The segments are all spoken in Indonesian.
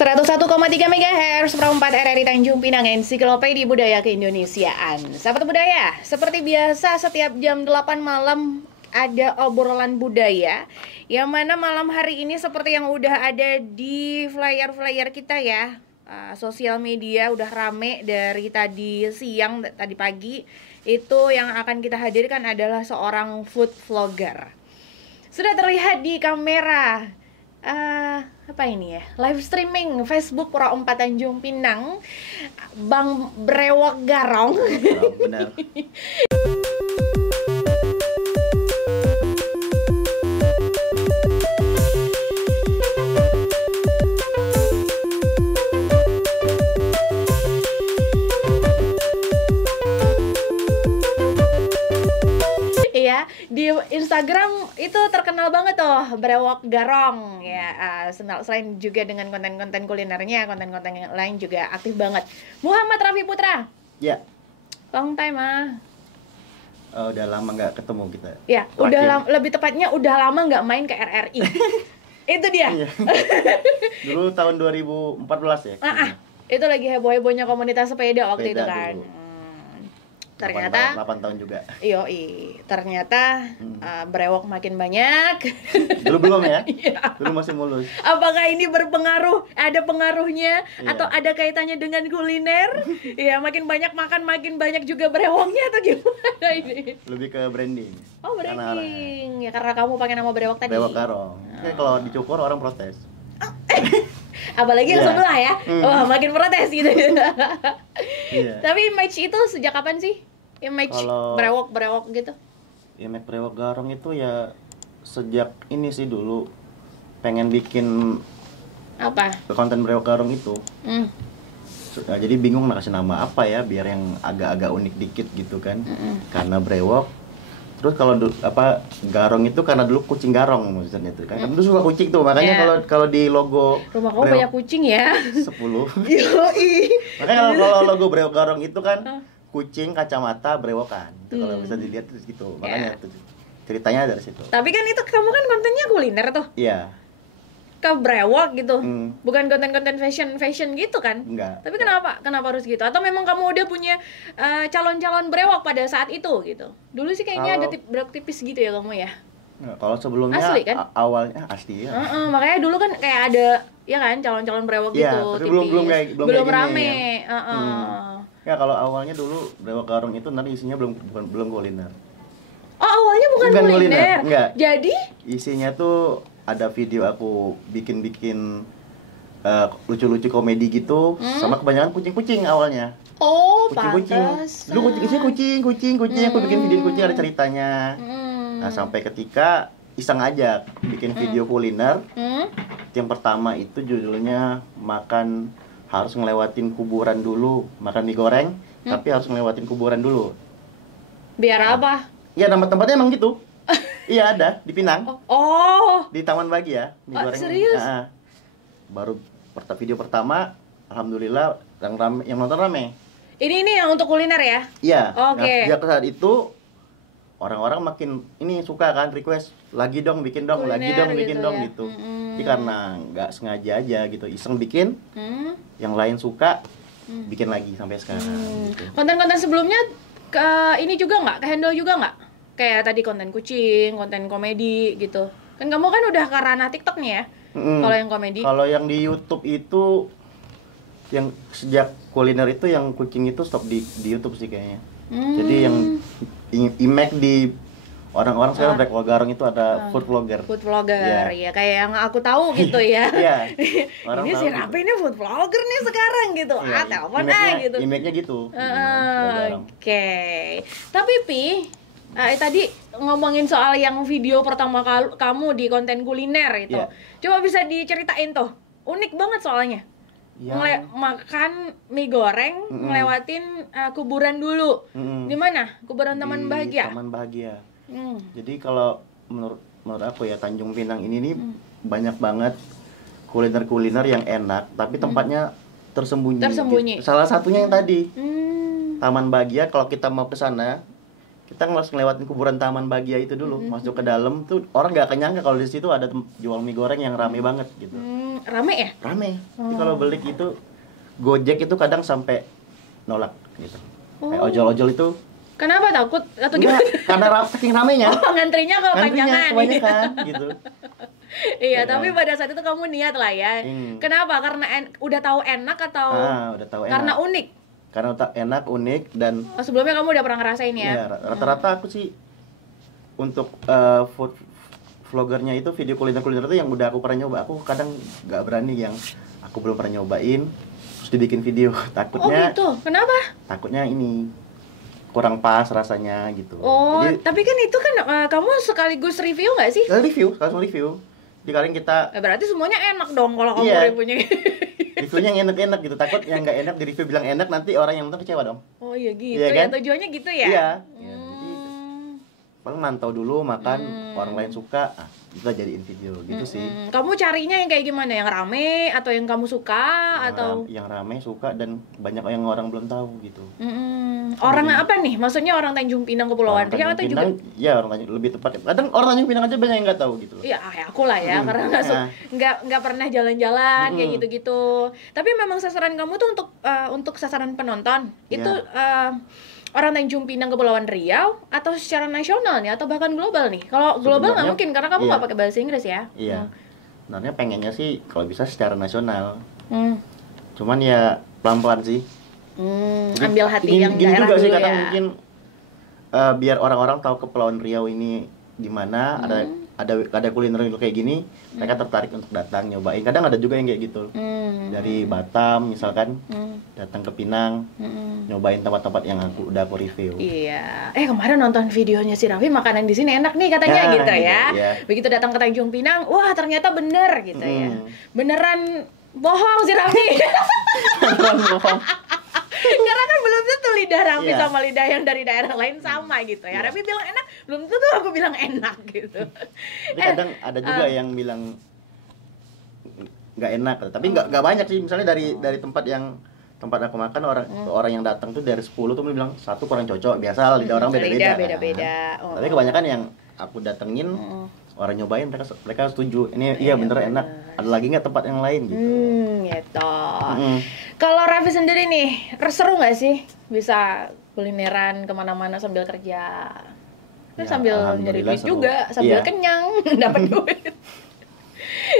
101,3 MHz Seperempat RRI Tanjung Pinang, Ensiklopedia Budaya Keindonesiaan. Sahabat budaya, seperti biasa setiap jam 8 malam ada obrolan budaya, yang mana malam hari ini seperti yang udah ada di flyer-flyer kita ya, sosial media udah rame dari tadi siang, tadi pagi. Itu yang akan kita hadirkan adalah seorang food vlogger. Sudah terlihat di kamera apa ini ya, live streaming Facebook Pro 4 Tanjung Pinang, Bang Brewok Garong. Oh, benar. Iya, di Instagram itu terkenal banget tuh Brewok Garong ya. Selain juga dengan konten-konten kulinernya, konten-konten yang lain juga aktif banget. Muhammad Raffi Putra. Ya. Long time Udah lama nggak ketemu kita. Ya, lebih tepatnya udah lama nggak main ke RRI. Itu dia. Iya. Dulu tahun 2014 ya. Itu lagi heboh-hebohnya komunitas sepeda waktu itu kan. Dulu. Ternyata 8 tahun juga. Ternyata brewok makin banyak. Dulu belum ya? Iya. Dulu masih mulus. Apakah ini berpengaruh? Ada pengaruhnya? Iya. Atau ada kaitannya dengan kuliner? Iya, makin banyak makan, makin banyak juga brewoknya atau gimana ini? Lebih ke branding. Oh, branding. Ya karena kamu pakai nama brewok tadi. Brewok Garong. Kalau dicukur orang protes. Apalagi yang Iya. sebelah ya. Wah, makin protes gitu. Iya. Tapi image itu sejak kapan sih? Image Kalau- brewok gitu. Ya, Brewok Garong itu ya sejak ini sih dulu pengen bikin Apa? konten Brewok Garong itu. Jadi bingung nak kasih nama apa ya biar yang agak-agak unik dikit gitu kan. Karena brewok. Terus kalau garong itu karena dulu kucing garong maksudnya itu kan. Dulu suka kucing tuh, makanya Yeah. kalau di logo Rumah kamu banyak kucing ya. 10. Yoi. Makanya kalau logo brewok garong itu kan kucing kacamata brewokan. Itu kalau bisa dilihat terus gitu. Makanya tuh, ceritanya dari situ. Tapi kan itu kamu kan kontennya kuliner tuh. Iya, Ke brewok gitu. Hmm. Bukan konten-konten fashion gitu kan? enggak. Tapi kenapa? Kenapa harus gitu? Atau memang kamu udah punya calon-calon brewok pada saat itu gitu? Dulu sih kayaknya ada brewok tipis gitu ya kamu ya? Nah, kalau sebelumnya Asli kan? awalnya asli ya. Makanya dulu kan kayak ada ya kan calon-calon brewok Iya, gitu, tapi tipis. belum kayak gini rame. ya. Ya kalau awalnya dulu brewok garong itu nanti isinya belum kuliner. Oh, awalnya bukan kuliner. Enggak. Jadi Isinya tuh ada video aku bikin lucu-lucu komedi gitu, sama kebanyakan kucing-kucing awalnya. oh, Kucing-kucing. pantas. Dulu isinya kucing. Aku bikin video kucing ada ceritanya. Nah, sampai ketika iseng aja bikin video kuliner. Yang pertama itu judulnya makan harus ngelewatin kuburan dulu, makan mie goreng, tapi harus ngelewatin kuburan dulu. Biar apa? Iya, nama tempatnya emang gitu. Iya, ada di Pinang. Oh. Di Taman Bahagia, mie Oh, goreng. serius? Baru video pertama, alhamdulillah yang nonton rame. Ini yang untuk kuliner ya? Iya. Oke. Nah, sejak saat itu orang-orang makin ini suka kan request lagi dong bikin dong, Kuliner lagi dong bikin gitu dong ya. gitu. Jadi karena nggak sengaja aja gitu, iseng bikin, yang lain suka, bikin lagi sampai sekarang. Gitu. Konten-konten sebelumnya ke ini juga nggak? Ke handle juga nggak? Kayak tadi konten kucing, konten komedi gitu. Kan kamu kan udah ke ranah TikTok nih ya? Kalau yang komedi. Kalau yang di YouTube itu yang sejak kuliner itu yang kucing itu stop di YouTube sih kayaknya. Jadi yang impact di orang-orang sekarang Brewok Garong itu ada food vlogger. Food vlogger, Iya. ya kayak yang aku tahu gitu ya. Iya. Orang Ini tahu si gitu. Raffi ini food vlogger nih sekarang gitu. Iya, Telepon gitu. Image-nya gitu. Brewok Garong. Oke. Tapi tadi ngomongin soal yang video pertama kamu di konten kuliner itu. Iya. Coba bisa diceritain tuh. Unik banget soalnya. Yang Makan mie goreng, ngelewatin kuburan dulu. Di mana? Kuburan Taman di Bahagia. Taman Bahagia. Jadi kalau menurut aku ya Tanjung Pinang ini nih banyak banget kuliner-kuliner yang enak, tapi tempatnya tersembunyi. Tersembunyi. Gitu. Salah satunya yang tadi Taman Bahagia. Kalau kita mau ke sana, kita ngelewatin kuburan Taman Bahagia itu dulu, masuk ke dalam tuh orang nggak nyangka kalau di situ ada jual mie goreng yang rame banget gitu. Rame ya? Rame. Jadi kalau beli itu Gojek itu kadang sampai nolak gitu. Kayak ojol-ojol itu. Kenapa, takut atau gimana? Karena saking ramenya. Ngantrinya kepanjangan gitu. Iya, tapi pada saat itu kamu niat lah ya. Kenapa? Karena udah tahu enak atau udah tahu enak. karena unik? Karena enak, unik, dan sebelumnya kamu udah pernah ngerasain ya? Iya, rata-rata aku sih untuk food vloggernya itu video kuliner-kuliner itu yang udah aku pernah nyoba. Aku kadang nggak berani yang aku belum pernah nyobain terus dibikin video. Takutnya. Oh gitu, kenapa? Takutnya ini kurang pas rasanya gitu. Oh, jadi, tapi kan itu kan kamu sekaligus review nggak sih? Langsung review. Jadi kalian kita. Berarti semuanya enak dong kalau kamu reviewnya. Reviewnya yang enak-enak gitu. Takut yang nggak enak di review bilang enak, nanti orang yang nonton kecewa dong. Oh iya gitu ya, kan? Tujuannya gitu ya? Iya. Ya, jadi paling mantau dulu, makan, orang lain suka, kita jadiin video gitu sih. Kamu carinya yang kayak gimana? Yang rame atau yang kamu suka yang rame suka dan banyak yang orang belum tahu gitu. Orang apa nih? Maksudnya orang Tanjung Pinang Kepulauan Riau atau juga? Iya, orang Tanjung, lebih tepat. Kadang orang Tanjung Pinang aja banyak yang nggak tahu gitu loh. Iya, aku lah ya, karena nggak pernah jalan-jalan kayak gitu-gitu. Tapi memang sasaran kamu tuh untuk sasaran penonton itu orang Tanjung Pinang Kepulauan Riau atau secara nasional nih atau bahkan global nih? Kalau global nggak mungkin karena kamu nggak pakai bahasa Inggris ya. Iya. Sebenarnya pengennya sih kalau bisa secara nasional. Cuman ya pelan-pelan sih. Ambil hati yang gini daerah juga dulu sih, kadang ya. mungkin biar orang-orang tahu Kepulauan Riau ini di mana, ada kuliner kayak gini, mereka tertarik untuk datang nyobain. Kadang ada juga yang kayak gitu. Dari Batam misalkan, datang ke Pinang, nyobain tempat-tempat yang udah aku review. Iya. Kemarin nonton videonya si Raffi, makanan di sini enak nih katanya gitu ya. Iya. Begitu datang ke Tanjung Pinang, wah ternyata bener gitu ya. Beneran bohong si Raffi. Beneran bohong. Karena kan belum tentu lidah Raffi sama lidah yang dari daerah lain sama gitu ya. Raffi bilang enak, belum tentu aku bilang enak gitu. Tapi kadang ada juga yang bilang nggak enak, tapi nggak banyak sih. Misalnya dari tempat aku makan, orang yang datang tuh dari 10 tuh bilang 1 kurang cocok. Biasa lidah orang beda-beda. Oh. Tapi kebanyakan yang aku datengin orang nyobain, mereka setuju. Ini iya bener enak. Ada lagi nggak tempat yang lain gitu. Gitu. Kalau Raffi sendiri nih, seru nggak sih bisa kulineran kemana-mana sambil kerja? Kan sambil nyari duit juga, sambil kenyang, dapat duit.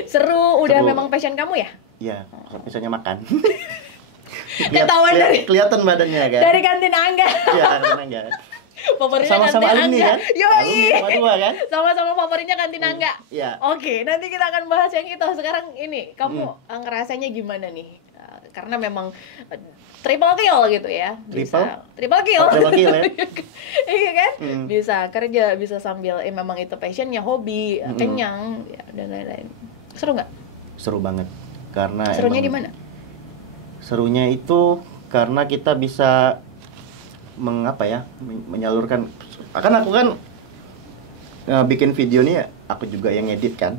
Seru, udah memang passion kamu ya? Iya, passionnya makan. Ketahuan kelihatan badannya kan? Dari kantin Angga. Iya, kantin Angga. Favoritnya sama-sama kantin alumni Angga. Kan? Yoi. Sama-sama kan? Sama-sama favoritnya kantin Angga. Iya. Oke, nanti kita akan bahas yang itu. Sekarang ini, kamu ngerasanya gimana nih? Karena memang triple kill gitu ya. Triple kill. Triple kill ya. Iya kan? Bisa kerja, bisa sambil memang itu passionnya, hobi, kenyang ya, dan lain-lain. Seru nggak? Seru banget. Karena serunya di mana? Serunya itu karena kita bisa menyalurkan. Aku kan bikin video nih, aku juga yang edit kan.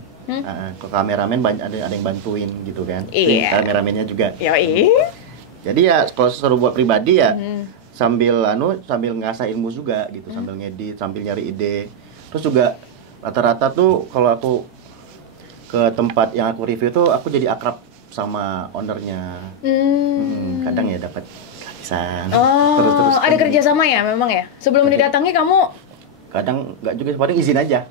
Ke kameramen ada yang bantuin gitu kan. Iya. Kameramennya juga. Yoi. Jadi ya kalau seru buat pribadi ya sambil ngasah ilmu juga gitu, sambil ngedit, sambil nyari ide. Terus juga rata-rata tuh kalau aku ke tempat yang aku review tuh aku jadi akrab sama ownernya. Kadang ya dapat gratisan. Terus ada kerjasama ya memang ya. Sebelum didatangi kamu? Kadang nggak juga, paling izin aja.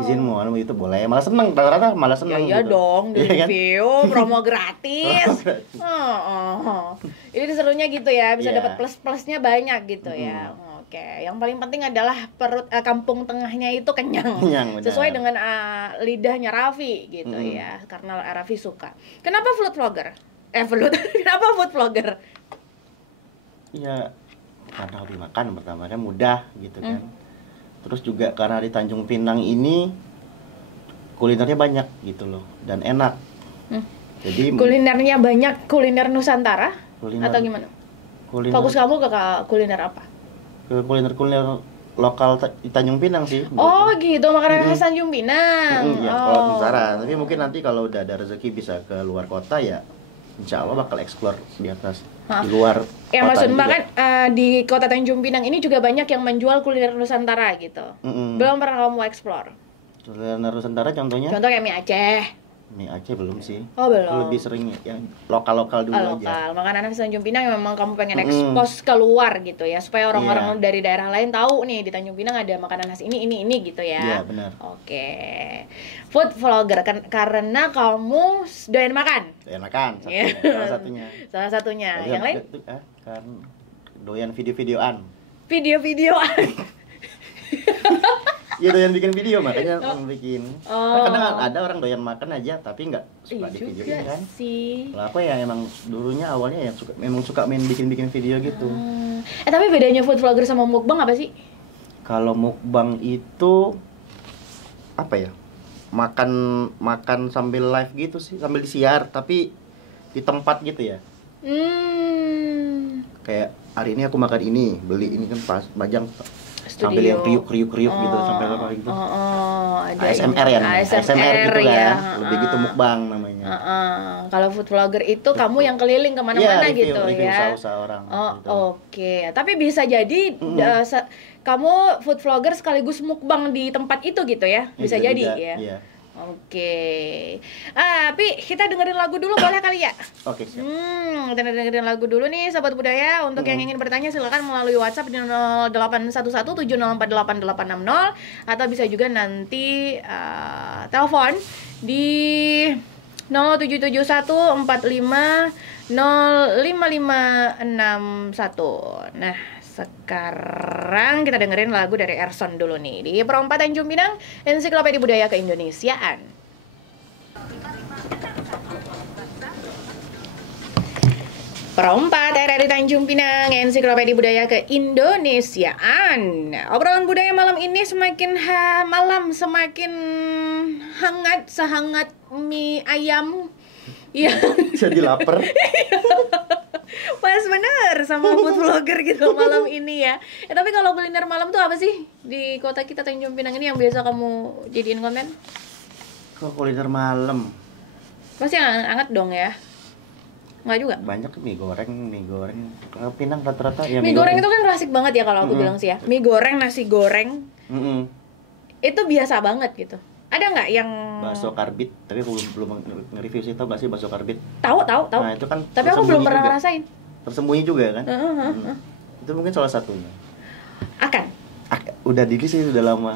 Izin mau itu boleh, malah seneng, rata-rata malah seneng. Ya gitu. dong, di review, promo gratis. Ini serunya gitu ya, bisa dapat plus-plusnya banyak gitu ya. Oke, yang paling penting adalah kampung tengahnya itu kenyang sesuai dengan lidahnya Raffi gitu ya, karena Raffi suka. Kenapa food vlogger? Kenapa food vlogger? Iya, karena hobi makan pertama kan, mudah gitu kan. Terus juga karena di Tanjung Pinang ini kulinernya banyak gitu loh, dan enak. Jadi kulinernya banyak, kuliner Nusantara atau gimana? Fokus kamu ke kuliner apa? Ke kuliner lokal di Tanjung Pinang sih. Gitu, makanan khas Tanjung Pinang. Iya, kalau Nusantara. Tapi mungkin nanti kalau udah ada rezeki bisa ke luar kota ya insya Allah bakal explore di atas, Hah? di luar Ya kota maksud Mbak juga. kan di kota Tanjung Pinang ini juga banyak yang menjual kuliner Nusantara gitu. Belum pernah kamu explore. Kuliner Nusantara contohnya? Contoh kayak mie Aceh. Mie Aceh belum sih. Oh, belum. Aku lebih sering yang lokal-lokal dulu aja. Lokal, makanan khas Tanjung Pinang yang memang kamu pengen expose keluar gitu ya, supaya orang-orang dari daerah lain tahu nih di Tanjung Pinang ada makanan khas ini gitu ya. Iya, benar. Oke. Food vlogger karena kamu doyan makan. Doyan makan, Iya. salah satunya. Salah satunya. Doyan- Yang lain? Kan doyan video-videoan. Video-videoan. Iya, doyan bikin video makanya aku bikin. Oh. Kan kadang ada orang doyan makan aja tapi nggak suka di juga videoin kan. sih. Lah aku ya emang dulunya awalnya ya memang suka main bikin video gitu. Tapi bedanya food vlogger sama mukbang apa sih? Kalau mukbang itu apa ya? Makan sambil live gitu sih, sambil disiar tapi di tempat gitu ya. Kayak hari ini aku makan ini, beli ini kan pas majang sambil yang kriuk gitu sampai apa gitu. Ada ASMR ya, ASMR gitu ya. kan. Lebih gitu mukbang namanya. Kalau food vlogger itu kamu yang keliling kemana-mana Iya, gitu review ya. usaha-usaha orang. Oh, gitu. oke. Tapi bisa jadi kamu food vlogger sekaligus mukbang di tempat itu gitu ya? Bisa jadi juga, ya. Iya. Oke. Tapi kita dengerin lagu dulu boleh kali ya? Oke, siap. Kita dengerin lagu dulu nih Sahabat Budaya. Untuk yang ingin bertanya silakan melalui WhatsApp di 081170488860 atau bisa juga nanti telepon di 077145055561. Nah, sekarang kita dengerin lagu dari Erson dulu nih di Perempatan Tanjung Pinang, Ensiklopedia Budaya Keindonesiaan. Perempat RRI Tanjung Pinang, Ensiklopedia Budaya Keindonesiaan. Obrolan budaya malam ini semakin semakin hangat, sehangat mie ayam. Iya. Jadi lapar. Pas bener sama food vlogger gitu malam ini ya. Tapi kalau kuliner malam tuh apa sih di kota kita Tanjung Pinang ini yang biasa kamu jadiin konten? Kok kuliner malam? Pasti yang hangat dong ya. Enggak juga. Banyak mie goreng. Kalau Pinang rata-rata ya Mie goreng itu kan klasik banget ya kalau aku bilang sih ya. Mie goreng, nasi goreng. Itu biasa banget gitu. Ada nggak yang bakso karbit? Tapi aku belum nge-review sih, tau nggak sih bakso karbit? Tahu. Nah, itu kan Tapi aku belum pernah juga. ngerasain. Tersembunyi juga kan? Itu mungkin salah satunya. Udah diri sih udah lama.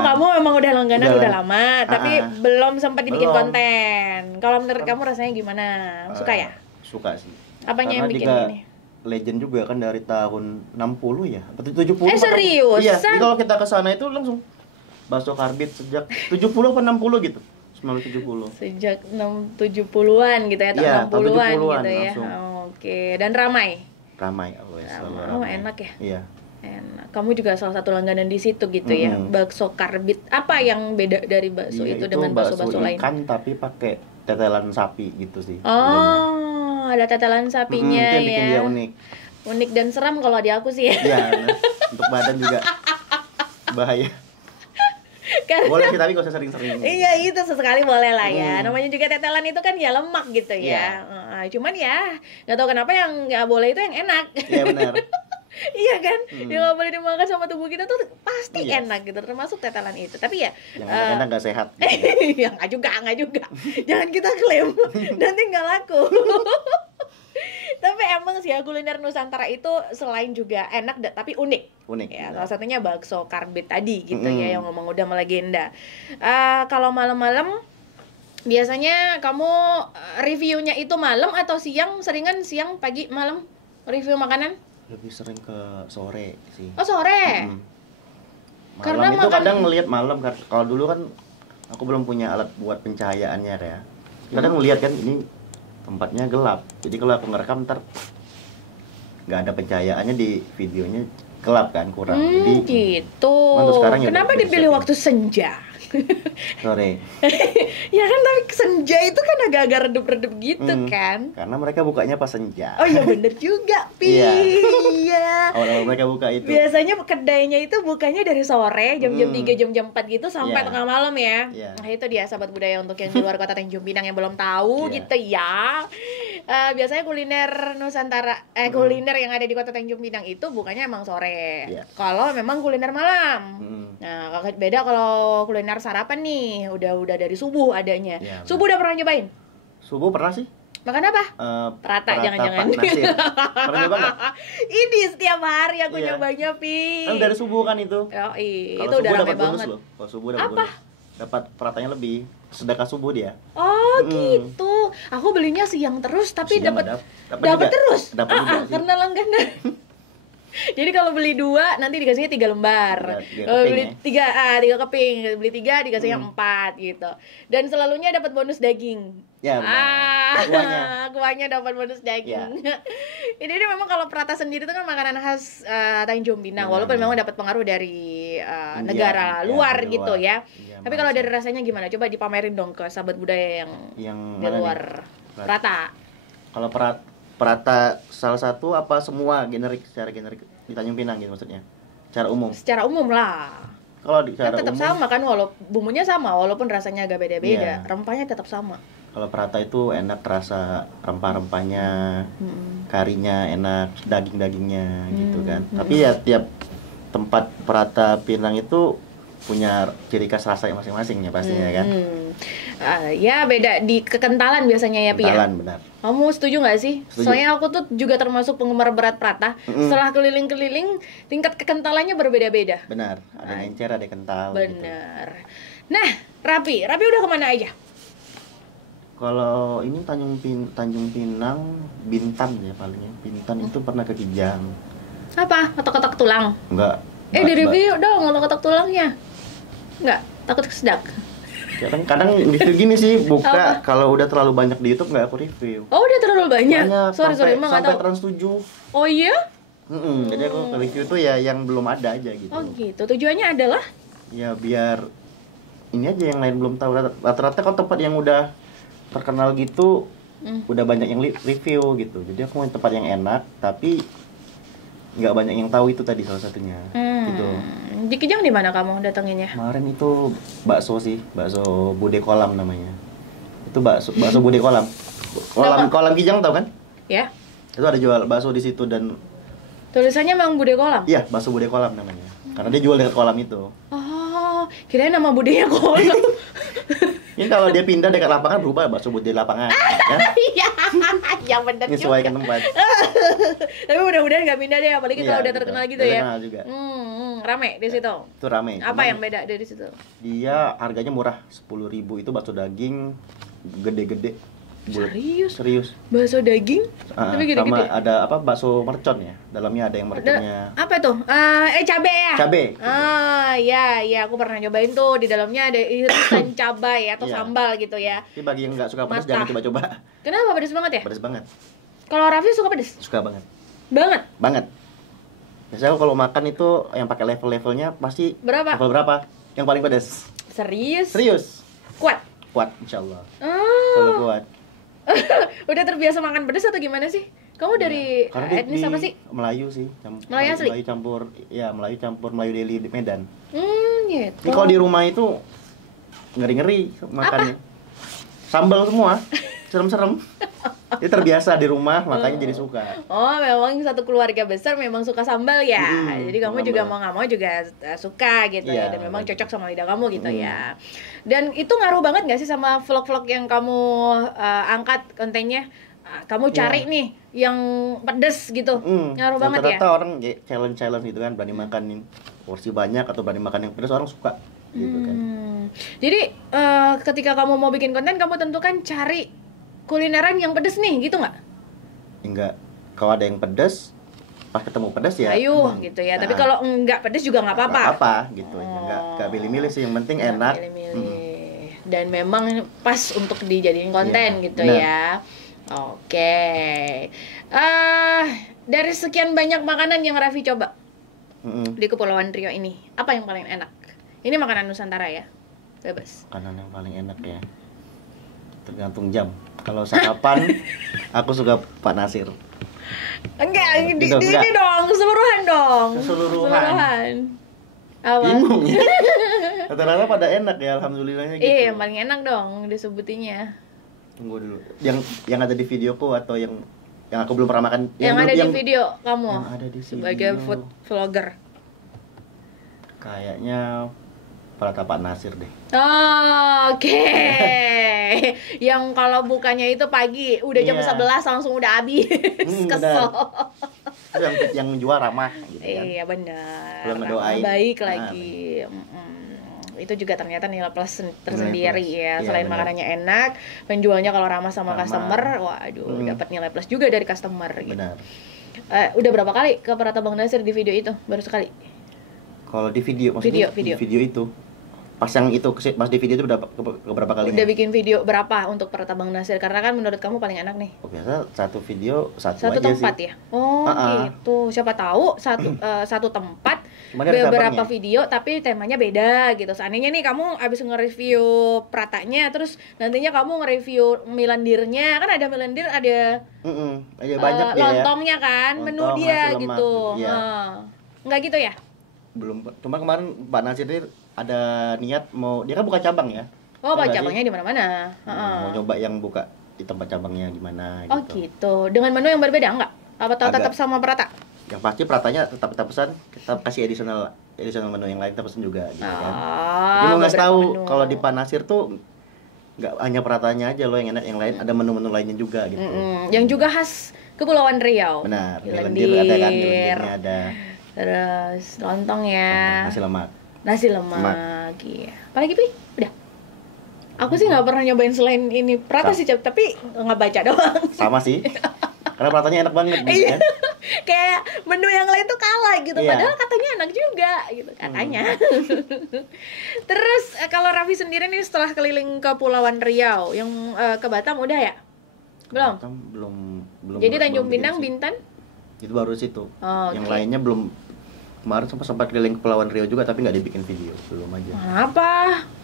Kamu memang udah langganan udah lama, tapi belum sempat dibikin Belum. konten. Kalau menurut kamu rasanya gimana? Suka ya? Suka sih. Apanya yang Karena bikin juga ini? legend juga kan dari tahun 60 ya atau 70. Serius? Iya, jadi kalau kita ke sana itu langsung bakso karbit sejak 70 apa 60 gitu. 1970. Sejak 70-an gitu ya, tahun Iya, 60-an tahun 70-an gitu ya. langsung. Oke, dan ramai. Ramai, selalu ramai. Enak ya? Iya. Enak. Kamu juga salah satu langganan di situ gitu ya. Bakso karbit. Apa yang beda dari bakso Iya, itu dengan bakso-bakso lain? ikan tapi pakai tetelan sapi gitu sih. Ada tetelan sapinya Itu yang bikin ya. dia unik. Unik dan seram kalau di aku sih ya. Iya, nah, untuk badan juga bahaya. Karena Boleh sih tapi gak usah sering-sering. iya itu sesekali boleh lah ya. Namanya juga tetelan itu kan ya lemak gitu ya. Cuman ya nggak tahu kenapa yang nggak boleh itu yang enak. Iya benar. Iya kan, yang nggak boleh dimakan sama tubuh kita tuh pasti Iya. enak gitu, termasuk tetelan itu. Tapi ya Yang enak gak sehat. Gitu. ya nggak juga. Jangan kita klaim, nanti nggak laku. Tapi emang sih ya kuliner Nusantara itu selain juga enak tapi unik. Unik. Ya, salah satunya bakso karbit tadi gitu ya yang ngomong udah melegenda. Kalau malam-malam biasanya kamu reviewnya itu malam atau siang? Seringan siang, pagi, malam review makanan? Lebih sering ke sore sih. Oh, sore. Malam Karena itu makan- kadang ngelihat malam kan. Kalau dulu kan aku belum punya alat buat pencahayaannya ya. Kadang ngelihat kan ini tempatnya gelap. Jadi kalau aku ngerekam ntar nggak ada pencahayaannya di videonya gelap kan kurang. Jadi Gitu. untuk sekarang ya Kenapa udah dipilih disiapin. waktu senja? sore. Ya kan, tapi senja itu kan agak-agak redup-redup gitu kan. Karena mereka bukanya pas senja. Oh iya bener juga, Pi. Iya. Iya. Awal-awal mereka buka itu. Biasanya kedainya itu bukanya dari sore, jam-jam 3, jam-jam 4 gitu sampai Iya. tengah malam ya. Iya. Nah itu dia sahabat budaya untuk yang di luar kota Tanjung Pinang yang belum tahu Iya. gitu ya. biasanya kuliner Nusantara, kuliner yang ada di Kota Tanjung Pinang itu bukannya emang sore. Iya. Kalau memang kuliner malam. Nah, beda kalau kuliner sarapan nih, udah dari subuh adanya. Iya, Subuh udah pernah nyobain? Subuh pernah sih. Makan apa? Prata jangan-jangan. Pak Nasir. Pernah nyoba nggak? Ini setiap hari aku Iya. nyobanya, Pi. Kan dari subuh kan itu. Oh, itu Kalau udah subuh rame dapat bonus banget. loh. Kalau subuh dapat Apa? bonus. Dapat peratanya lebih. Sedekah subuh dia. Oh, gitu. Aku belinya siang terus tapi Siang dapat nggak dapat juga. terus. Dapat juga sih. Karena langganan. Jadi kalau beli 2 nanti dikasihnya 3 lembar. Tiga Kalau keping beli ya? 3 keping, beli 3 dikasihnya 4 gitu. Dan selalunya dapat bonus daging. Ya, benar. Kuahnya. Kuahnya dapat bonus daging. Ini memang kalau prata sendiri itu kan makanan khas Tanjung Pinang, walaupun memang dapat pengaruh dari negara luar dari gitu luar. ya. Iya, Tapi kalau dari rasanya gimana? Coba dipamerin dong ke sahabat budaya yang Yang di mana luar. nih? Prata. Kalau perata salah satu apa semua secara generik di Tanjung Pinang gitu maksudnya. Secara umum. Secara umum lah. Kalau di Kan secara tetap umum sama kan, walaupun bumbunya sama, walaupun rasanya agak beda-beda, Iya. rempahnya tetap sama. kalau perata itu enak rasa rempah-rempahnya, karinya enak, daging-dagingnya gitu kan. Tapi ya tiap tempat perata Pinang itu punya ciri khas rasa masing-masing ya pastinya kan. Ya beda di kekentalan biasanya ya, Pi ya. Kentalan benar. Kamu setuju nggak sih? Setuju. Soalnya aku tuh juga termasuk penggemar berat prata. Setelah keliling-keliling, tingkat kekentalannya berbeda-beda. Benar, ada yang encer, ada yang kental gitu. Benar. Nah, Rapi udah kemana aja? Kalau ini Tanjung Pinang, Bintan ya palingnya. Bintan itu pernah ke Kijang. Apa? Kotak-kotak tulang? Enggak. Di-review dong kotak-kotak tulangnya. Enggak, takut kesedak. Kadang review gini sih, buka Apa? kalau udah terlalu banyak di YouTube nggak aku review. Oh, udah terlalu banyak. Sorry, emang nggak sampai tahu. Trans 7. Oh iya? Jadi aku review tuh ya yang belum ada aja gitu. Oh gitu. Tujuannya adalah Ya biar ini aja yang lain belum tahu. Rata-rata kan tempat yang udah terkenal gitu udah banyak yang review gitu. Jadi aku mau tempat yang enak tapi nggak banyak yang tahu itu tadi salah satunya. Gitu. Di Kijang di mana kamu datanginnya? Kemarin itu bakso sih, bakso Bude Kolam namanya. Itu bakso Bude Kolam. Kolam Kijang tahu kan? Ya. Itu ada jual bakso di situ dan Tulisannya memang Bude Kolam. iya, bakso Bude Kolam namanya. Karena dia jual dekat kolam itu. Oh, kirain nama budenya kolam. Ini kalau dia pindah dekat lapangan berubah bakso Bude lapangan, ya. Iya, yang benar juga. Menyesuaikan tempat. Tapi mudah-mudahan nggak pindah deh, apalagi kalau Iya, udah gitu. terkenal gitu Udah ya. terkenal juga. Rame di situ. Itu rame. Apa Cuman yang beda dari situ? Dia harganya murah, 10.000 itu bakso daging gede-gede. Bulat. Serius. Bakso daging? Tapi Sama gede-gede. ada apa bakso mercon ya. Dalamnya ada yang merconnya. Apa tuh? Cabe ya? Cabe. Ya, aku pernah nyobain tuh, di dalamnya ada irisan cabai atau Iya. sambal gitu ya. Tapi bagi yang nggak suka pedas Mantap. jangan coba-coba. Kenapa pedes banget ya? Pedas banget. Kalau Raffi suka pedes? Suka banget. Banget. Banget. Biasanya aku kalau makan itu yang pakai level-levelnya pasti Berapa? level berapa? Yang paling pedas. Serius? Serius. Kuat? Kuat insyaallah. Oh. Kalau kuat. Udah terbiasa makan pedas atau gimana sih? Kamu dari Karena dia etnis di apa sih? Melayu sih. Melayu asli? Melayu campur Melayu Deli di Medan. Gitu. Ini kalau di rumah itu ngeri-ngeri makannya. Sambal semua. Serem-serem. Dia terbiasa di rumah makanya jadi suka. Oh, memang satu keluarga besar memang suka sambal ya. Jadi kamu sambal. juga mau nggak mau juga suka gitu ya. Iya, Dan memang betul. cocok sama lidah kamu gitu ya. Dan itu ngaruh banget nggak sih sama vlog-vlog yang kamu angkat kontennya? Kamu cari nih yang pedes gitu. Ngaruh banget ya. Rata-rata orang challenge gitu kan, berani makan porsi banyak atau berani makan yang pedas, orang suka gitu kan. Jadi ketika kamu mau bikin konten, kamu tentukan cari kulineran yang pedes nih, gitu nggak? Enggak, kalau ada yang pedas, pas ketemu pedas ya. Ayo, gitu ya. Tapi kalau enggak pedes juga nggak apa-apa. Nggak apa gitu aja, nggak pilih-milih sih, yang penting Nggak enak. pilih-milih. Dan memang pas untuk dijadiin konten Iya, gitu benar. ya. Oke. Dari sekian banyak makanan yang Raffi coba di Kepulauan Riau ini, apa yang paling enak? Ini makanan Nusantara ya, bebas. Makanan yang paling enak ya, tergantung jam. Kalau sarapan, aku suka Pak Nasir. Enggak, Gitu, ini enggak. dong, keseluruhan dong. Keseluruhan. Apa? Bingung ya. Rata-rata pada enak ya, alhamdulillahnya gitu. Iya, yang paling enak dong disebutinya. Tunggu dulu. Yang ada di videoku atau yang aku belum pernah makan? Yang ada di video kamu yang ada di sebagai video. food vlogger. Kayaknya Prata Pak Nasir deh. Oh, oke. Yang kalau bukanya itu pagi, udah jam Iya. 11 langsung udah habis. Kesel. Itu yang jual ramah gitu kan. Iya benar. Belum ngedoain. Baik Ah, lagi. Itu juga ternyata nilai plus tersendiri plus. ya. Iya, Selain benar. makanannya enak, penjualnya kalau ramah sama Ramah. customer, waduh, dapat nilai plus juga dari customer gitu. Benar. Udah berapa kali ke Prata Bang Nasir di video itu? Baru sekali. Kalau di video maksudnya Video. di video itu pas di video itu berapa kali? Udah bikin video berapa untuk Prata Bang Nasir? Karena kan menurut kamu paling enak nih. Oh, biasa satu video satu Satu aja tempat sih. ya? Oh gitu. Siapa tahu satu tempat Cuman ada beberapa cabangnya. video tapi temanya beda gitu. Seandainya nih kamu abis nge-review Pratanya, terus nantinya kamu nge-review Milandirnya, kan ada Milandir, ada Ada banyak ya. lontongnya kan, menu Lontong, dia nasi lemak, gitu. iya. Nggak gitu ya? Belum. Cuma kemarin Pak Nasir ini ada niat dia kan buka cabang ya. Oh, Tahu nggak cabangnya di mana-mana. Mau nyoba yang buka di tempat cabangnya di mana Oh gitu. gitu. Dengan menu yang berbeda enggak? Apa tetap sama Prata? Yang pasti Pratanya tetap kita pesan, kita kasih additional menu yang lain kita pesan juga gitu kan. Jadi mau ngasih beberapa tahu menu. kalau di Pak Nasir tuh nggak hanya Pratanya aja loh yang enak, yang lain ada menu-menu lainnya juga gitu. Yang juga khas Kepulauan Riau. Benar. Milandir. Ada kan, Milandirnya ada. Terus lontong ya. Nasi lemak. Nasi lemak. Iya. Apalagi Pi? Udah. Aku sih nggak pernah nyobain selain ini Prata sih, tapi nggak baca doang. Sama sih. Karena Pratanya enak banget gitu Iya. kan. Kayak menu yang lain tuh kalah gitu. Iya. Padahal katanya enak juga gitu katanya. Terus kalau Raffi sendiri nih setelah keliling ke Pulauan Riau, yang ke Batam udah ya? Belum. Batam belum. Jadi Tanjung belum bikin Pinang, sih. Bintan? Itu baru situ. Oh, Yang oke. lainnya belum. Kemarin sempat keliling Kepulauan Riau juga tapi nggak dibikin video, belum aja. Kenapa?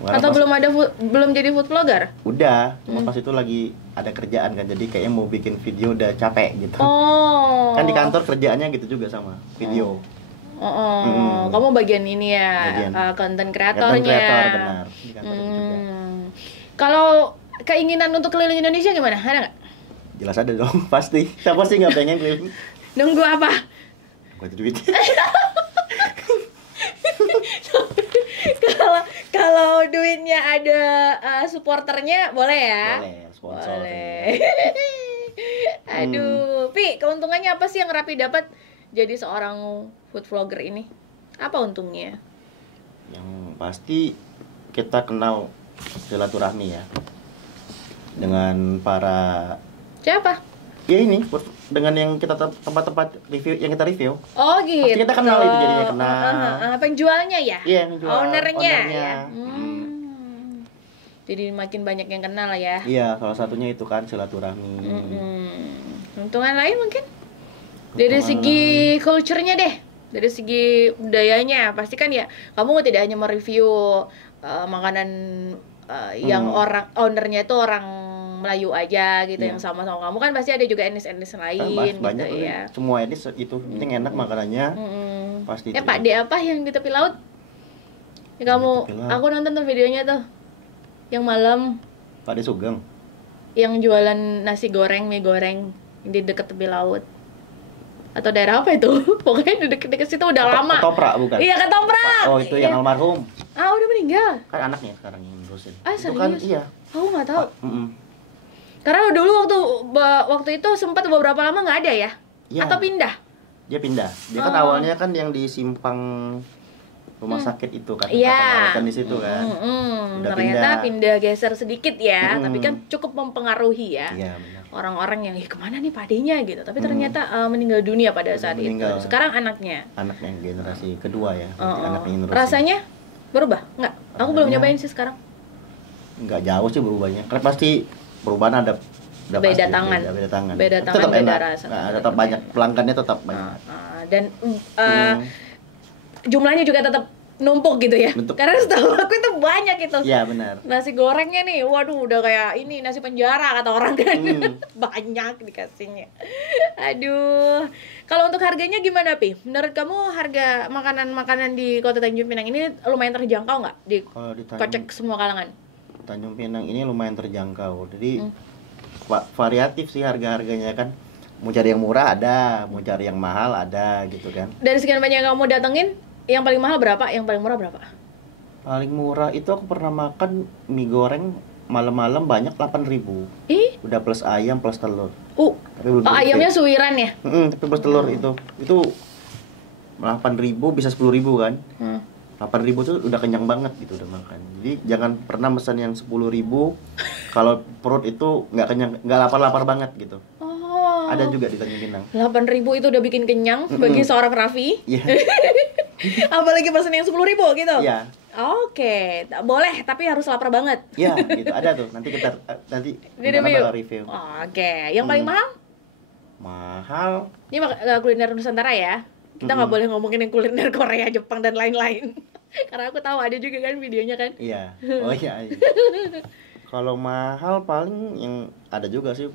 Karena Atau pas- belum jadi food vlogger? Udah, cuma pas itu lagi ada kerjaan kan, jadi kayaknya mau bikin video udah capek gitu. Oh. Kan di kantor kerjaannya gitu juga sama video. Kamu bagian ini ya, Bagian. konten Content kreatornya. creator, benar. Di kantor itu juga. Kalau keinginan untuk keliling Indonesia gimana? Ada nggak? Jelas ada dong, pasti. Siapa sih nggak pengen keliling? Nunggu apa? Gua ada duit. Kalau duitnya ada supporternya boleh ya? Boleh, sponsor. Boleh. Aduh, Pi, keuntungannya apa sih yang Rapi dapat jadi seorang food vlogger ini? Apa untungnya? Yang pasti kita kenal silaturahmi ya dengan para Siapa? ya ini dengan yang kita tempat-tempat review yang kita review. Oh gitu. Pasti kita kenal itu jadinya kenal. Penjualnya ya? Iya, yang jual. Ownernya ya? Hmm. Jadi makin banyak yang kenal lah ya. Iya, salah satunya itu kan silaturahmi. Untungan lain mungkin? Dari segi culture-nya deh, dari segi budayanya, pasti kan ya kamu tidak hanya mereview makanan yang orang ownernya itu orang Melayu aja gitu, yang sama-sama kamu kan pasti ada juga etnis-etnis lain Kan banyak gitu ya. semua etnis itu penting enak makanannya. Pasti Ya itu. Pak D apa yang di tepi laut? Ya, kamu, tepi laut. aku nonton tuh videonya tuh, yang malam, Pak De Sugeng. yang jualan nasi goreng, mie goreng di dekat tepi laut. Atau daerah apa itu? Pokoknya di dekat-dekat situ udah lama. Ketoprak bukan? Iya, ketoprak. Oh, itu Iya. yang almarhum. Udah meninggal. Kan anaknya sekarang yang ngurusin. Serius? Itu kan iya. Aku nggak tahu. Mm-mm. Karena dulu waktu itu sempat beberapa lama nggak ada ya? Iya. Atau pindah? Dia pindah. Dia kan awalnya kan yang di simpang rumah sakit itu kan. Iya. Kan di situ kan. Udah Ternyata pindah geser sedikit ya, tapi kan cukup mempengaruhi ya. Iya, benar. Orang-orang yang kemana nih padenya gitu, tapi ternyata meninggal dunia pada saat meninggal. itu. Sekarang anaknya. Anak yang generasi kedua ya. Anak yang nerusin. Rasanya berubah? Nggak? Aku belum nyobain sih sekarang. Nggak jauh sih berubahnya. Karena pasti perubahan ada Beda pasti, tangan. Beda tangan. Beda Tapi tangan, tetap beda enak. rasa. Nah, tetap banyak pelanggannya tetap banyak. Dan jumlahnya juga tetap numpuk gitu ya. Bentuk. Karena setahu aku itu banyak itu. Iya, benar. Nasi gorengnya nih, waduh udah kayak ini nasi penjara kata orang kan. Banyak dikasihnya. Aduh. Kalau untuk harganya gimana, Pi? Menurut kamu harga makanan-makanan di Kota Tanjung Pinang ini lumayan terjangkau nggak? Kalau di Kocek semua kalangan. Tanjung Pinang ini lumayan terjangkau. Jadi variatif sih harga-harganya kan. Mau cari yang murah ada, mau cari yang mahal ada gitu kan. Dari sekian banyak yang kamu datengin, yang paling mahal berapa? Yang paling murah berapa? Paling murah itu aku pernah makan mie goreng malam-malam banyak 8.000. Udah plus ayam plus telur. Tapi belum ayamnya suwiran ya? Tapi plus telur itu 8.000 bisa 10.000 kan. 8.000 tuh udah kenyang banget gitu udah makan. Jadi jangan pernah pesan yang 10.000 kalau perut itu nggak kenyang, nggak lapar banget gitu. Ada juga di Tanjung Pinang. 8.000 itu udah bikin kenyang bagi seorang Raffi. Iya. Apalagi pesan yang 10.000 gitu. Iya. Oke, boleh tapi harus lapar banget. Iya, gitu. Ada tuh. Nanti bakal review. Oke, yang paling mahal? Mahal. Ini kuliner Nusantara ya. Kita nggak boleh ngomongin yang kuliner Korea, Jepang dan lain-lain. Karena aku tahu ada juga kan videonya kan. Iya. Oh iya. Kalau mahal paling yang ada juga sih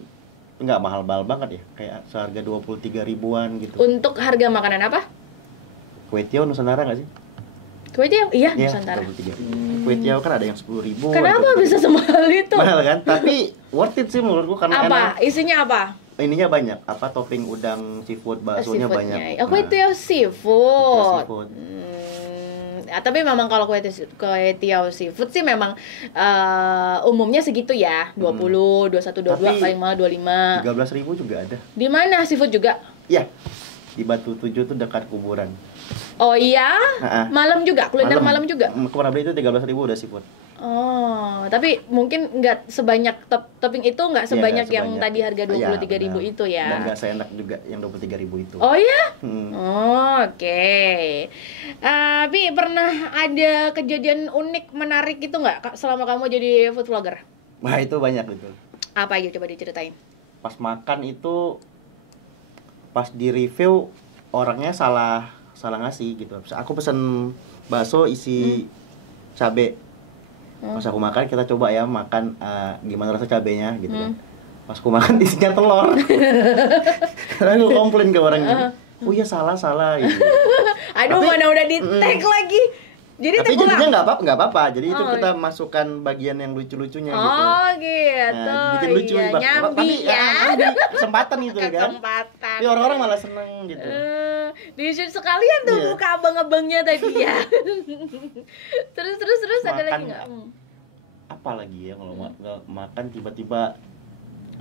nggak mahal-mahal banget ya, kayak seharga 23 ribuan gitu. Untuk harga makanan apa? Kue tiaw Nusantara nggak sih? Kue tiaw? Iya, Nusantara. Kue tiaw kan ada yang 10.000. Kenapa bisa semahal itu? Mahal kan, tapi worth it sih menurutku karena apa? enak. Isinya apa? Ininya banyak, topping udang seafood, baksonya banyak. Kue tiaw seafood. Tapi memang kalau kue tiaw seafood sih memang umumnya segitu ya, 20, 21, 22, paling mahal 25. 13.000 juga ada. Di mana seafood juga? Iya. Di Batu 7 tuh dekat kuburan. Oh iya? Malam juga, kuliner malam juga. Aku pernah beli itu 13.000 udah seafood. Oh, tapi mungkin nggak sebanyak topping itu nggak sebanyak yang tadi harga 23.000 itu ya. Dan nggak seenak juga yang 23.000 itu. Oh ya? Oke. Bi, pernah ada kejadian unik menarik gitu nggak selama kamu jadi food vlogger? Wah, itu banyak gitu. Apa aja coba diceritain? Pas makan itu, pas di review orangnya salah ngasih gitu. Aku pesen bakso isi cabe. Pas aku makan, kita coba ya makan gimana rasa cabenya gitu kan. Pas aku makan isinya telur. Karena aku komplain ke orang gitu. Oh iya salah gitu. Aduh, mana udah di tag lagi. Jadi tapi jadinya nggak apa-apa. Jadi itu kita masukkan bagian yang lucu-lucunya gitu. Oh gitu. Nah, bikin lucu nyambi ya. Kesempatan gitu kan. Kesempatan. Tapi orang-orang malah seneng gitu. Di shoot sekalian tuh muka abang-abangnya tadi ya. terus ada lagi nggak? Apa lagi ya kalau makan tiba-tiba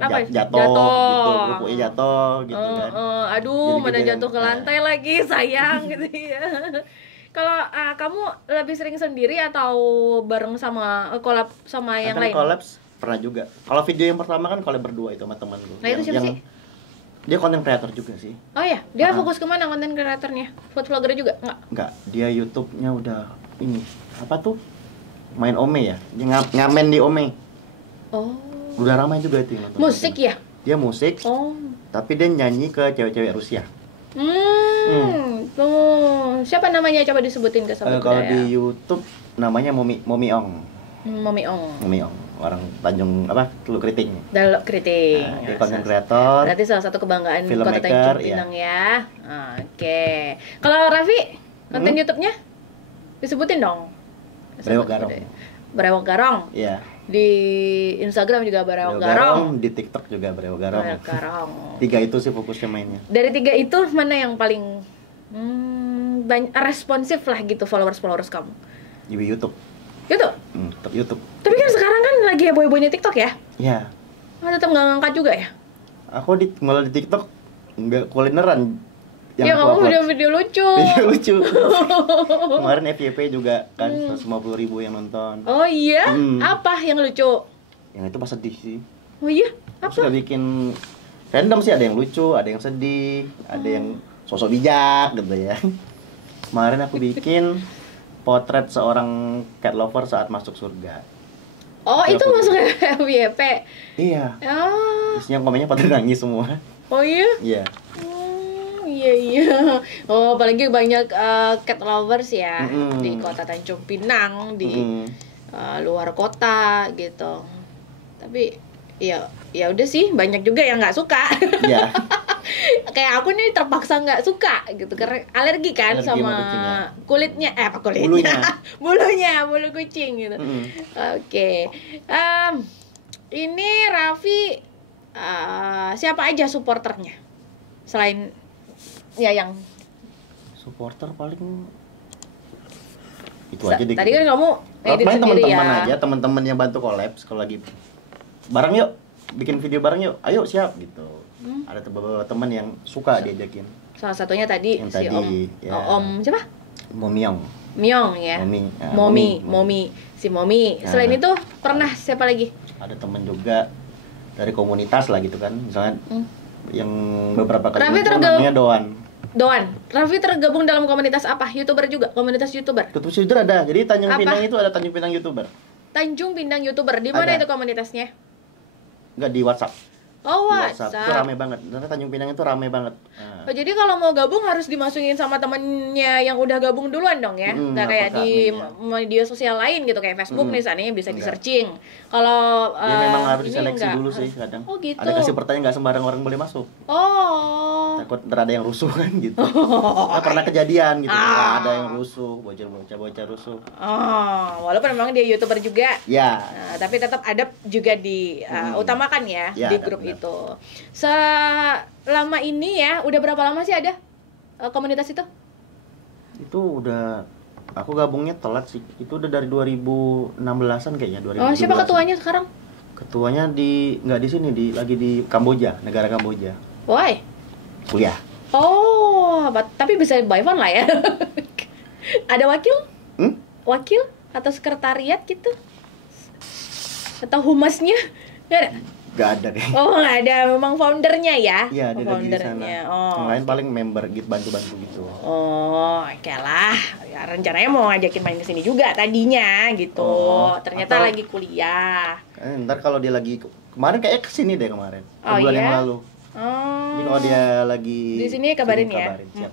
apa? jatuh gitu, rupuknya jatuh gitu kan. Aduh, mana jatuh ke lantai lagi, sayang gitu ya. Kalau kamu lebih sering sendiri atau bareng sama collab sama yang lain? Collab pernah juga. Kalau video yang pertama kan collab berdua itu sama teman gue. Nah, itu siapa sih? Dia content creator juga sih. Oh ya, dia fokus kemana content creatornya? Food vlogger juga? Enggak, dia YouTube-nya udah ini apa tuh? Main Ome ya, dia ngamen di Ome. Oh. Udah ramai juga itu yang nonton. Musik ya? Dia musik. Oh. Tapi dia nyanyi ke cewek-cewek Rusia. Tuh. Siapa namanya? Coba disebutin ke sobat kalau di YouTube namanya Momi Ong. Momi Ong. Orang Tanjung Teluk Kriting. Teluk Kriting. Dia content creator. Berarti salah satu kebanggaan Kota Tanjung Pinang ya. Oke. Kalau Raffi, konten YouTube-nya disebutin dong. Brewok Garong. Iya. Di Instagram juga Brewok Garong. Di TikTok juga Brewok Garong. 3 itu sih fokusnya mainnya. Dari 3 itu mana yang paling responsif lah gitu followers kamu? Di YouTube. YouTube. Tapi kan sekarang kan lagi heboh-hebohnya TikTok ya? Iya. Tetap nggak ngangkat juga ya? Aku malah di TikTok nggak kulineran. Ya kamu video lucu. Video lucu. Kemarin FYP juga kan 150.000 yang nonton. Oh iya? Apa yang lucu? Yang itu pas sedih sih. Oh iya? Apa? Terus bikin random sih, ada yang lucu, ada yang sedih, ada yang sosok bijak gitu ya. Kemarin aku bikin potret seorang cat lover saat masuk surga. Oh, itu masuk FYP? Iya. Oh. Isinya komennya pada nangis semua. Oh iya? Iya. Iya. Oh, apalagi banyak cat lovers ya di kota Tanjung Pinang, di luar kota gitu. Tapi ya udah sih, banyak juga yang nggak suka. Iya. Kayak aku nih terpaksa nggak suka gitu karena alergi kan sama kulitnya, bulu kucing gitu. Oke. Ini Raffi siapa aja supporternya selain ya yang supporter paling itu aja deh. Tadi kan kamu edit main sendiri teman-teman ya. aja, teman-teman yang bantu collabs kalau lagi bareng yuk, bikin video bareng yuk, ayo siap gitu. Ada beberapa teman yang suka diajakin. Salah satunya tadi yang si tadi, Om ya. Om siapa? Momiong. Myong ya. Momi. Si Momi. Selain itu pernah siapa lagi? Ada teman juga dari komunitas lah gitu kan. Misalnya yang beberapa kali Raffi namanya Doan. Raffi tergabung dalam komunitas apa? YouTuber juga? Komunitas YouTuber? YouTuber ada. Jadi Tanjung Pinang itu ada Tanjung Pinang YouTuber. Tanjung Pinang YouTuber. Di mana Ada. itu komunitasnya? Enggak, di WhatsApp. Oh, Di WhatsApp itu WhatsApp. rame banget. Karena Tanjung Pinang itu rame banget. Oh, jadi kalau mau gabung harus dimasukin sama temennya yang udah gabung duluan dong ya? Nggak kayak apakah di adminnya? media sosial lain gitu, kayak Facebook misalnya bisa di searching. Kalau Ya memang harus ini diseleksi enggak. dulu sih kadang. Oh gitu. Ada kasih pertanyaan nggak sembarang orang boleh masuk. Oh. Takut ntar ada yang rusuh kan gitu. Nah, pernah kejadian gitu. Ada yang rusuh, bocah rusuh. Oh, walaupun memang dia YouTuber juga. Ya. Nah, tapi tetap adab juga di utamakan ya, Ya, di adab, grup benar. itu. Selama ini ya, udah berapa lama sih ada komunitas itu? Itu udah aku gabungnya telat sih. Itu udah dari 2016-an kayaknya, 2017. Oh, siapa ketuanya sekarang? Ketuanya nggak di sini, lagi di Kamboja, negara Kamboja. Why? Kuliah. Oh, tapi bisa by phone lah ya. Ada wakil? Wakil atau sekretariat gitu? Atau humasnya? Nggak ada? Nggak ada deh. Oh, nggak ada. Memang foundernya ya? Iya, dia lagi di sana. Foundernya. Oh. Yang lain paling member gitu, bantu-bantu gitu. Oh, oke lah. Ya, rencananya mau ngajakin main kesini juga tadinya gitu. Ternyata lagi kuliah. Ntar kalau dia lagi kemarin kayak kesini deh kemarin. Bulan iya? yang lalu. Jadi kalau dia lagi Di sini kabarin ya. Siap.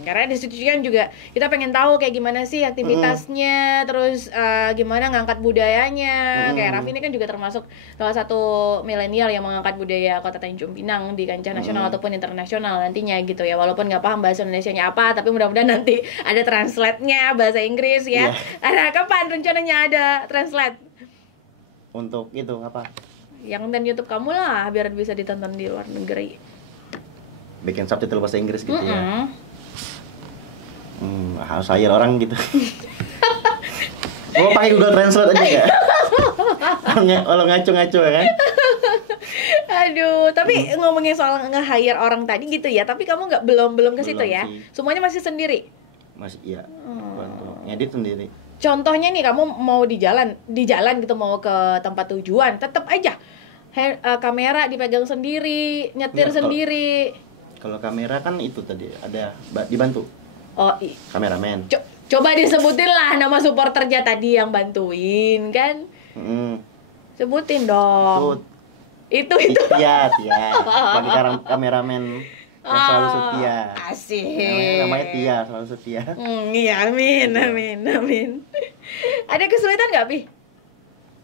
Karena di situ kan juga kita pengen tahu kayak gimana sih aktivitasnya, terus gimana ngangkat budayanya. Kayak Raffi ini kan juga termasuk salah satu milenial yang mengangkat budaya Kota Tanjung Pinang di kancah nasional ataupun internasional nantinya gitu ya. Walaupun nggak paham bahasa Indonesianya apa, tapi mudah-mudahan nanti ada translate-nya bahasa Inggris ya. Ada kapan rencananya ada translate? Untuk itu apa? Yang nonton YouTube kamu lah biar bisa ditonton di luar negeri. Bikin subtitle bahasa Inggris gitu ya. Harus hire orang gitu. Gua pakai Google Translate aja ya. Kalau ngaco-ngaco kan. Aduh, tapi ngomongin soal nge-hire orang tadi gitu ya, tapi kamu belum ke situ ya? sih. Semuanya masih sendiri? Masih iya. Bantu ngedit sendiri. Contohnya nih, kamu mau di jalan gitu, mau ke tempat tujuan, tetap aja kamera dipegang sendiri, nyetir Nggak, sendiri. Kalau kamera kan itu tadi ada dibantu. Oh, Kameramen. coba disebutin lah nama supporternya tadi yang bantuin kan? Sebutin dong. Itu. Tia. Bagi kameramen yang selalu setia. Asik. Namanya Tia, selalu setia. Iya, amin. Ada kesulitan nggak, Pi?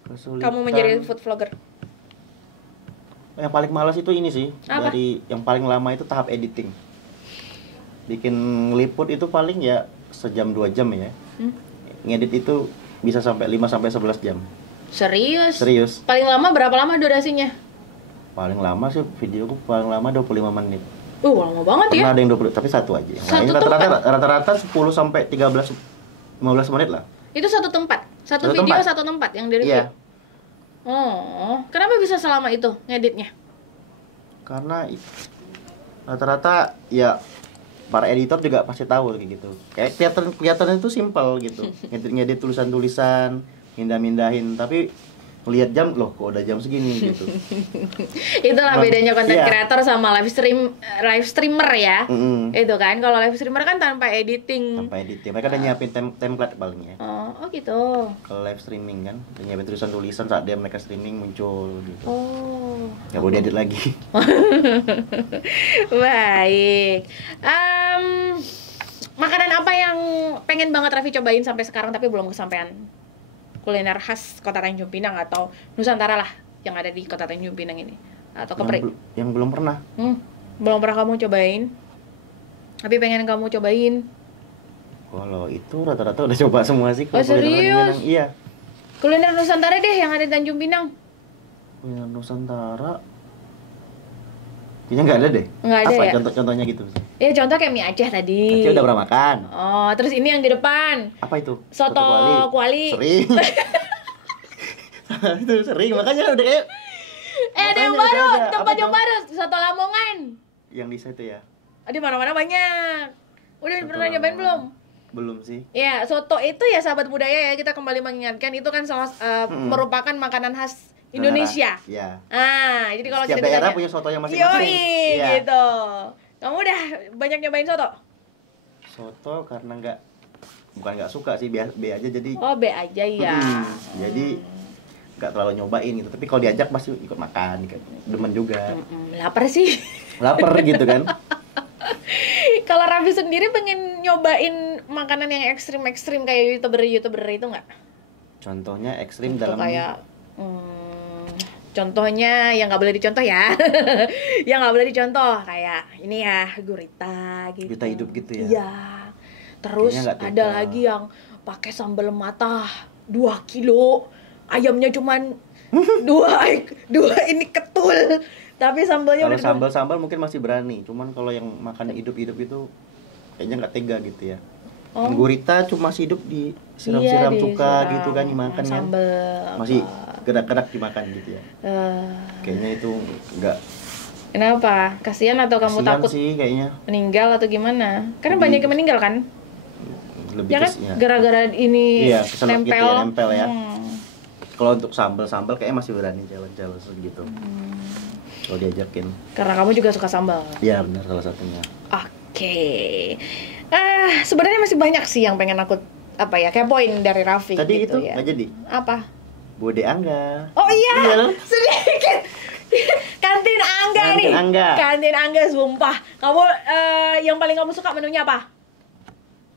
Kesulitan. Kamu menjadi food vlogger? Yang paling malas itu ini sih. Apa? Dari yang paling lama itu tahap editing. Bikin liput itu paling ya sejam 2 jam ya. Ngedit itu bisa sampai 5-11 jam. Serius? Paling lama berapa lama durasinya? Paling lama sih videoku paling lama 25 menit. Lama banget Pernah ya? ada yang 20, tapi satu aja. Yang Satu lain rata-rata 10 sampai 15 menit lah. Itu satu tempat? Satu Satu video tempat. satu tempat yang di review? Iya. Oh, kenapa bisa selama itu ngeditnya? Karena rata-rata ya para editor juga pasti tahu kayak gitu. Kayak kelihatan itu simpel gitu. Ngedit tulisan-tulisan, mindahin, tapi ngelihat jam loh kok udah jam segini gitu. Itulah bedanya konten Iya. creator sama live streamer ya. Itu kan kalau live streamer kan tanpa editing. Tanpa editing. Mereka udah nyiapin template paling ya. Oh gitu. Kalau live streaming kan, udah nyiapin tulisan-tulisan saat dia mereka streaming muncul gitu. Oh. Gak boleh diedit lagi. Baik. Makanan apa yang pengen banget Raffi cobain sampai sekarang tapi belum kesampaian? Kuliner khas Kota Tanjung Pinang atau Nusantara lah yang ada di Kota Tanjung Pinang ini, atau Kepri? Yang belum pernah. Belum pernah kamu cobain, tapi pengen kamu cobain. Kalau itu rata-rata udah coba semua sih. Oh, serius? Iya. Kuliner Nusantara deh yang ada di Tanjung Pinang. Kuliner Nusantara Kayaknya nggak ada deh. Nggak ada apa ya? contoh-contohnya gitu? Ya contoh kayak mie Aceh tadi. Aceh udah pernah makan. Oh, terus ini yang di depan. Apa itu? Soto kuali. Sering. Itu sering, makanya udah kayak. Ada yang Makanya baru, udah ada. tempat Apa yang itu? baru, soto Lamongan. Yang di situ ya? Di mana-mana banyak. Udah Soto pernah nyobain Lamongan. belum? Belum sih. Ya, soto itu ya sahabat budaya ya, kita kembali mengingatkan itu kan salah merupakan makanan khas Indonesia. Iya. Ah, jadi kalau Setiap kita daerah ditanya, punya soto yang masing-masing. yoi, Iya. gitu. Kamu udah banyak nyobain soto? Soto karena bukan nggak suka sih, B aja jadi. Oh, B aja ya. Jadi nggak terlalu nyobain gitu. Tapi kalau diajak pasti ikut makan, demen juga. Lapar sih. Lapar gitu kan. Kalau Raffi sendiri pengen nyobain makanan yang ekstrim-ekstrim kayak YouTuber itu nggak? Contohnya ekstrim Itu dalam kayak contohnya yang nggak boleh dicontoh ya. Yang nggak boleh dicontoh kayak ini ya, gurita gitu. Gurita hidup gitu ya? Iya. Terus Kayaknya nggak ada tega. lagi yang pakai sambal matah 2 kilo. Ayamnya cuman dua ini ketul. Tapi sambalnya kalau udah sambal mungkin masih berani, cuman kalau yang makan hidup-hidup itu kayaknya nggak tega gitu ya. Oh. Gurita cuma masih hidup di siram Iya, cuka disiram gitu kan dimakan kan. sambal Masih apa. gerak-gerak dimakan gitu ya. Kayaknya itu nggak Kenapa? Kasihan atau kamu kasihan takut sih kayaknya. meninggal atau gimana? Karena Lebih- banyak yang meninggal kan? Lebih Ya kan? ya. Gara-gara ini Iya, keselak gitu ya, nempel ya. Hmm. Kalau untuk sambal kayaknya masih berani jalan-jalan gitu. Kalau diajakin. Karena kamu juga suka sambal. Ya benar salah satunya. Oke. Sebenarnya masih banyak sih yang pengen aku kepoin dari Raffi Tadi gitu itu ya. nggak jadi. Apa? Bude Angga. Oh iya, Iya. sedikit. Kantin Angga Kantin nih. Angga. Kantin Angga, sumpah. Kamu yang paling kamu suka menunya apa?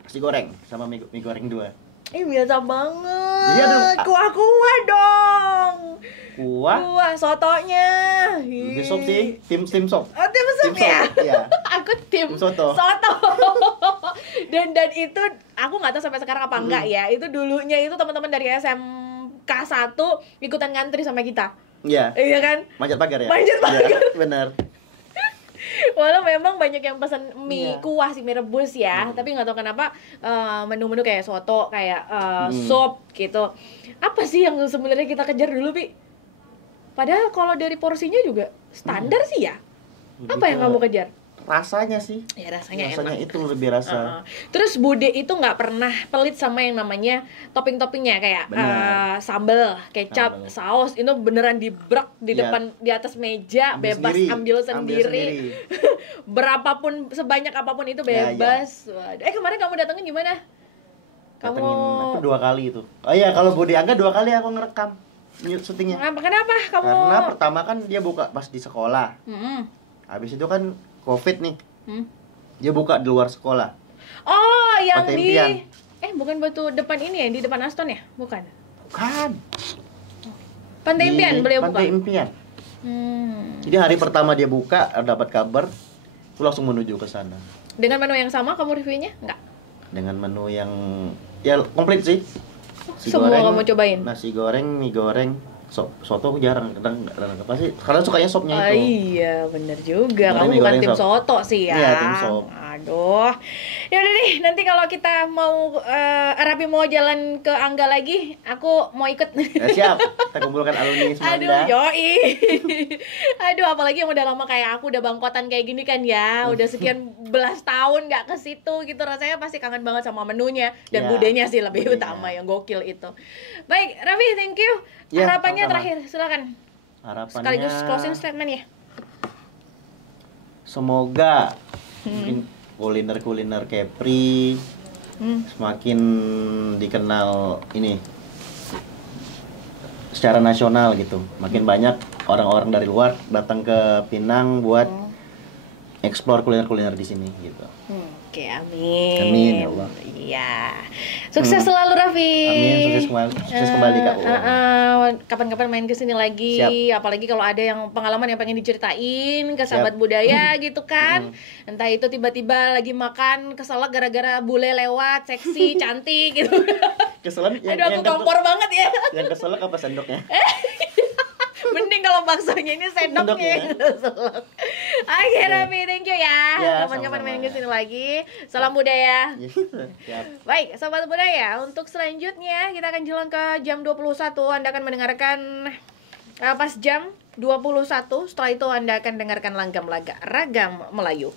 Nasi goreng sama mie goreng 2. Biasa banget. Iya dong. Kuah-kuah dong. Kuah Sotonya. lebih sop sih, tim sop. Oh, tim sop Tim ya? sop, iya. Aku tim Tim soto. dan itu aku nggak tahu sampai sekarang apa enggak ya. Itu dulunya itu teman-teman dari SMK 1 ikutan ngantri sama kita. Iya. Iya kan? Manjat pagar ya? Manjat pagar. Iya, benar. Walau memang banyak yang pesan mie Iya. kuah sih, mie rebus ya, tapi nggak tahu kenapa menu-menu kayak soto, kayak sop gitu. Apa sih yang sebenarnya kita kejar dulu, Pi? Padahal kalau dari porsinya juga standar sih ya. Lebih Apa yang ke kamu kejar? Rasanya sih. Ya rasanya Rasanya enak. itu lebih rasa. Terus Bude itu nggak pernah pelit sama yang namanya topping-toppingnya kayak Benar. sambal, kecap, Sambal. saus. Itu beneran dibrek di Iya. depan, di atas meja, Ambil bebas sendiri. ambil Ambil sendiri. sendiri. Berapapun, sebanyak apapun itu Ya, bebas. Waduh. Kemarin kamu datengin gimana? Kamu Datengin aku 2 kali itu. Oh iya, kalau Bude Angga 2 kali aku ngerekam syutingnya. Kenapa kamu? Karena pertama kan dia buka pas di sekolah. Mm-mm. Habis itu kan Covid nih. Hmm. Dia buka di luar sekolah. Oh, yang Pantai di Impian. bukan batu depan ini ya, di depan Aston ya? Bukan. Kan. Pantai Di Impian beliau buka. Pantai Impian. Hmm. Jadi hari pertama dia buka, dapat kabar, aku langsung menuju ke sana. Dengan menu yang sama kamu reviewnya? Enggak. Dengan menu yang ya komplit sih. Semua kamu cobain? Nasi goreng, mie goreng, soto aku jarang, kadang apa sih? Karena sukanya sopnya Oh, itu. iya, bener juga. Goreng, Kamu mie bukan goreng, tim sop. soto sih ya. Iya, tim sop. Aduh. Ya udah deh, nanti kalau kita mau Rapi mau jalan ke Angga lagi, aku mau ikut. Ya, siap, kita kumpulkan alumni Aduh, Semanda. yoi. Aduh, apalagi yang udah lama kayak aku, udah bangkotan kayak gini kan ya. Udah sekian belas tahun nggak ke situ gitu. Rasanya pasti kangen banget sama menunya. Dan Ya, budenya sih lebih budenya. utama, yang gokil itu. Baik, Raffi, thank you. Ya, Harapannya sama-sama. terakhir, silakan. Harapannya Sekaligus closing statement ya. semoga mungkin kuliner Kepri semakin dikenal ini secara nasional gitu. Makin banyak orang-orang dari luar datang ke Pinang buat explore kuliner di sini gitu. Oke, amin. Amin, ya Allah. Iya. Sukses selalu, Raffi. Amin, sukses kembali Kak. Kapan-kapan main ke sini lagi. Siap. Apalagi kalau ada yang pengalaman yang pengen diceritain ke sahabat budaya gitu kan. Entah itu tiba-tiba lagi makan keselak gara-gara bule lewat, seksi, cantik gitu. Keselan Aduh, aku kompor banget ya. yang keselak apa sendoknya? Mending kalau baksonya ini sendoknya yang keselak. Oke, Raffi, thank you ya. Ya, Kapan-kapan main sama-sama. kesini lagi. Salam budaya. Siap. Baik, Sobat Budaya, untuk selanjutnya kita akan jalan ke jam 21. Anda akan mendengarkan pas jam 21. Setelah itu Anda akan dengarkan langgam laga Ragam Melayu.